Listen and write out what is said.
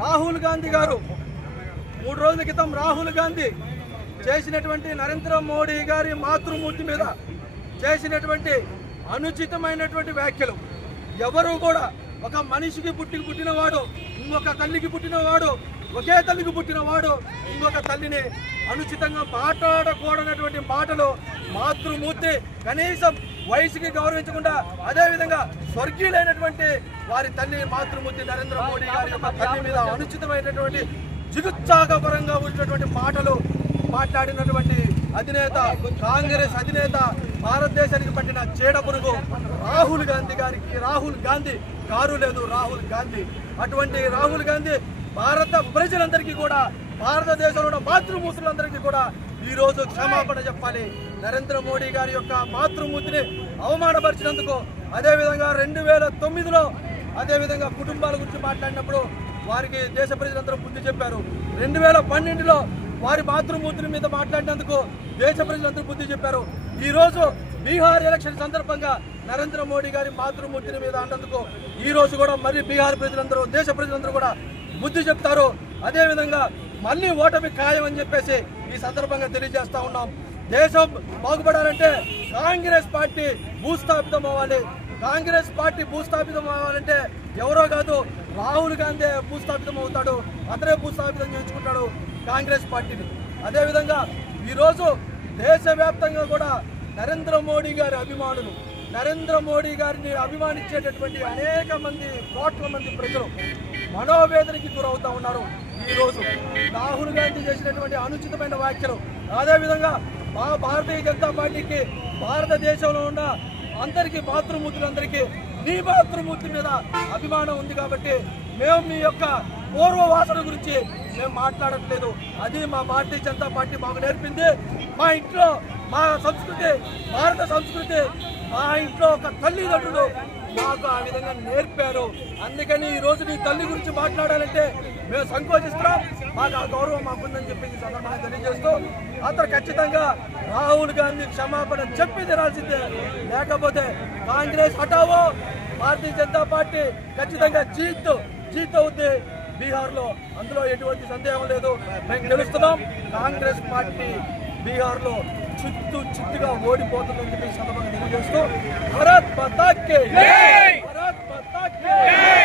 రాహుల్ గాంధీ గారు 3 రోజుల క్రితం రాహుల్ గాంధీ చేసినటువంటి నరేంద్ర మోడీ గారి మాతృమూర్తి మీద చేసినటువంటి అనుచితమైనటువంటి వ్యాఖ్యలు, ఎవరు కూడా ఒక మనిషికి పుట్టినవాడు ఇంకొక తల్లికి పుట్టినవాడు, ఒకే తల్లికి పుట్టినవాడు ఇంకొక తల్లిని అనుచితంగా మాట్లాడకూడనటువంటి మాటలు, మాతృమూర్తి కనీసం వయసుకి గౌరవించకుండా అదేవిధంగా స్వర్గీయులైనటువంటి వారి తల్లి మాతృమూర్తి నరేంద్ర మోడీ గారి యొక్క తల్లి మీద అనుచితమైనటువంటి జిగుత్సాహపరంగా ఉన్నటువంటి మాటలు మాట్లాడినటువంటి అధినేత, కాంగ్రెస్ అధినేత, భారతదేశానికి పట్టిన చీడపురుగు రాహుల్ గాంధీ గారికి, రాహుల్ గాంధీ కారు లేదు, రాహుల్ గాంధీ. అటువంటి రాహుల్ గాంధీ భారత ప్రజలందరికీ కూడా, భారతదేశంలో ఉన్న మాతృమూర్తులందరికీ కూడా ఈరోజు క్షమాపణ చెప్పాలి. నరేంద్ర మోడీ గారి యొక్క మాతృమూర్తిని అవమానపరిచినందుకు, అదేవిధంగా 2009లో అదేవిధంగా కుటుంబాల గురించి మాట్లాడినప్పుడు వారికి దేశ ప్రజలందరూ బుద్ధి చెప్పారు. 2012లో వారి మాతృమూర్తుల మీద మాట్లాడినందుకు దేశ ప్రజలందరూ బుద్ధి చెప్పారు. ఈ రోజు బీహార్ ఎలక్షన్ సందర్భంగా నరేంద్ర మోడీ గారి మాతృమూర్తిని మీద అన్నందుకు ఈ రోజు కూడా మళ్ళీ బీహార్ ప్రజలందరూ, దేశ ప్రజలందరూ కూడా బుద్ధి చెప్తారు. అదేవిధంగా మళ్ళీ ఓటమి ఖాయం అని చెప్పేసి ఈ సందర్భంగా తెలియజేస్తా ఉన్నాం. దేశం బాగుపడాలంటే కాంగ్రెస్ పార్టీ భూస్థాపితం అవ్వాలి. కాంగ్రెస్ పార్టీ భూస్థాపితం అవ్వాలంటే ఎవరో కాదు, రాహుల్ గాంధీ భూస్థాపితం అవుతాడు. అతనే భూస్థాపితం చేయించుకుంటాడు కాంగ్రెస్ పార్టీని. అదేవిధంగా ఈరోజు దేశవ్యాప్తంగా కూడా నరేంద్ర మోడీ గారి అభిమానులు, నరేంద్ర మోడీ గారిని అభిమానించేటటువంటి అనేక మంది, కోట్ల మంది ప్రజలు మనోవేదనకి గురవుతా ఉన్నారు. ఈరోజు రాహుల్ గాంధీ చేసినటువంటి అనుచితమైన వ్యాఖ్యలు, అదేవిధంగా మా భారతీయ జనతా పార్టీకి భారతదేశంలో ఉన్న అందరికీ, మాతృమూర్తులందరికీ నీ మాతృమూర్తి మీద అభిమానం ఉంది కాబట్టి మేము మీ యొక్క పూర్వవాసన గురించి మేము మాట్లాడట్లేదు. అది మా భారతీయ జనతా పార్టీ మాకు నేర్పింది. మా ఇంట్లో మా సంస్కృతి, భారత సంస్కృతి, మా ఇంట్లో ఒక తల్లిదండ్రులు మాకు ఆ విధంగా నేర్పారు. అందుకని ఈ రోజు నీ తల్లి గురించి మాట్లాడాలంటే మేము సంకోచిస్తున్నాం. మాకు ఆ గౌరవం మాకుందని చెప్పి ఈ సందర్భంగా తెలియజేస్తూ అతను ఖచ్చితంగా రాహుల్ గాంధీ క్షమాపణ చెప్పి తీరాల్సిందే. లేకపోతే కాంగ్రెస్ హటావో, భారతీయ జనతా పార్టీ ఖచ్చితంగా జీత్ అవుద్ది బీహార్లో. అందులో ఎటువంటి సందేహం లేదు. మేము గెలుస్తున్నాం. కాంగ్రెస్ పార్టీ బీహార్లో చిత్తుగా ఓడిపోతుందని చెప్పి సందర్భంగా తెలియజేస్తూ భారత్ మాతా కీ జై, భారత్ మాతా కీ జై.